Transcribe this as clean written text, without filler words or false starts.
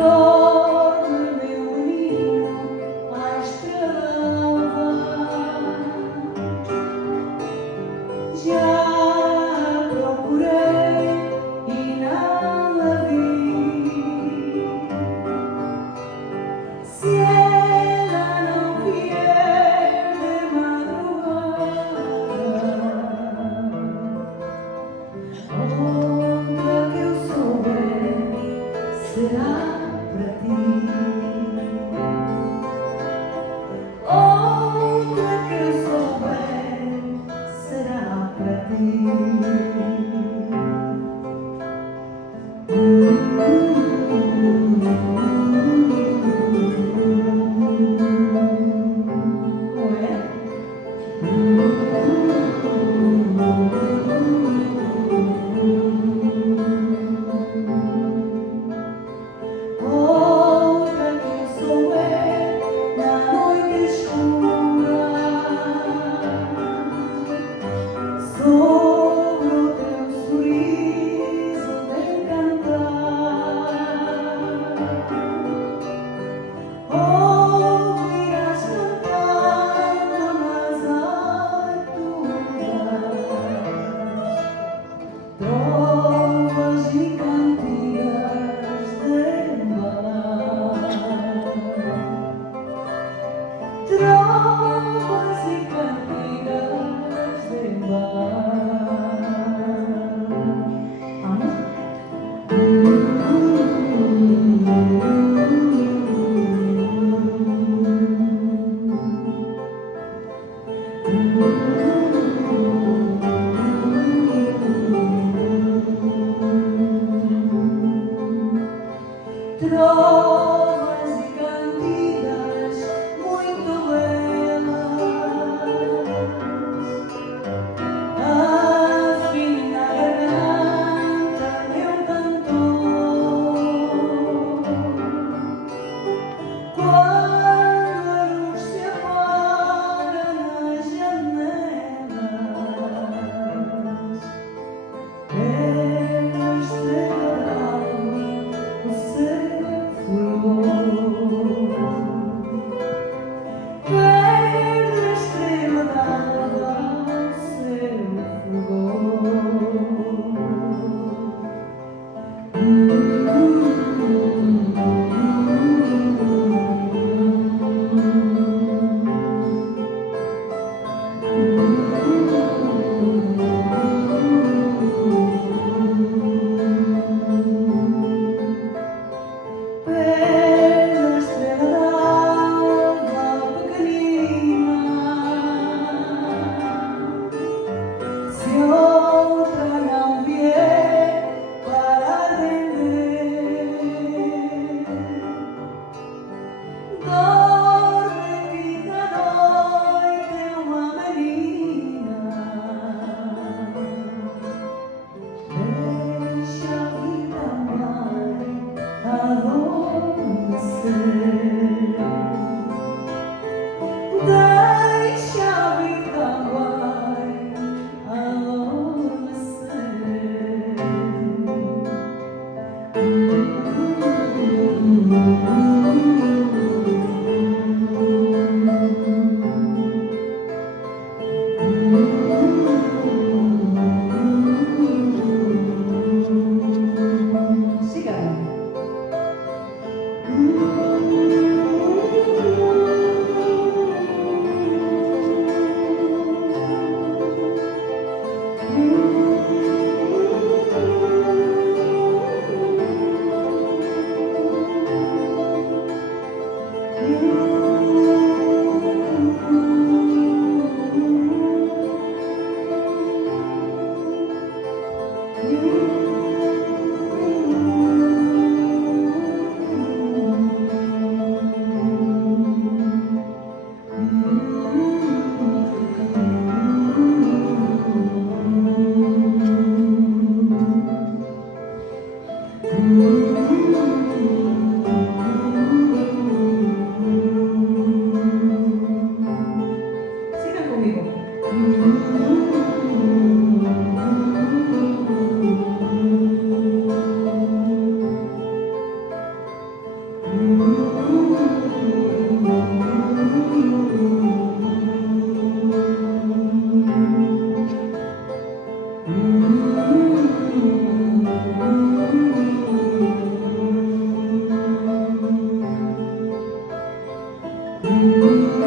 Dorme, meu menino, a estrela já procurei e não a vi. Se ela não vier de madrugada, onde que eu souber será para ti. Onde que eu souber será para ti. Trovas e cantigas de mar. Trovas e cantigas muito belas, afina a garganta meu cantor. Quando a luz se apaga nas janelas, pela estrela d'alva o seu fulgor. Pela estrela d'alva o seu fulgor. Pela estrela d'alva pequenina, se outra não vier para atender, dorme que da noite uma menina deixa vir também adormecer. Deixa vir também adormecer. Siga. Siga conmigo. Hum.